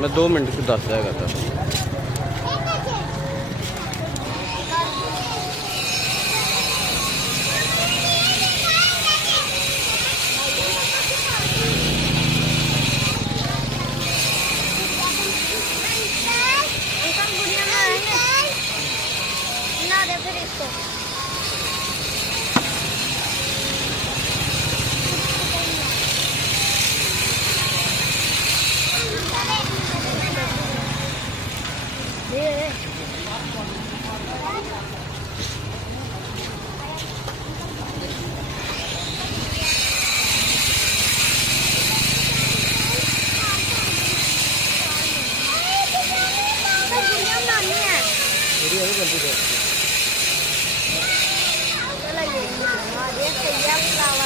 मैं 2 मिनट की दस जाएगा था। Cái là gì mà nó biết thì dám lao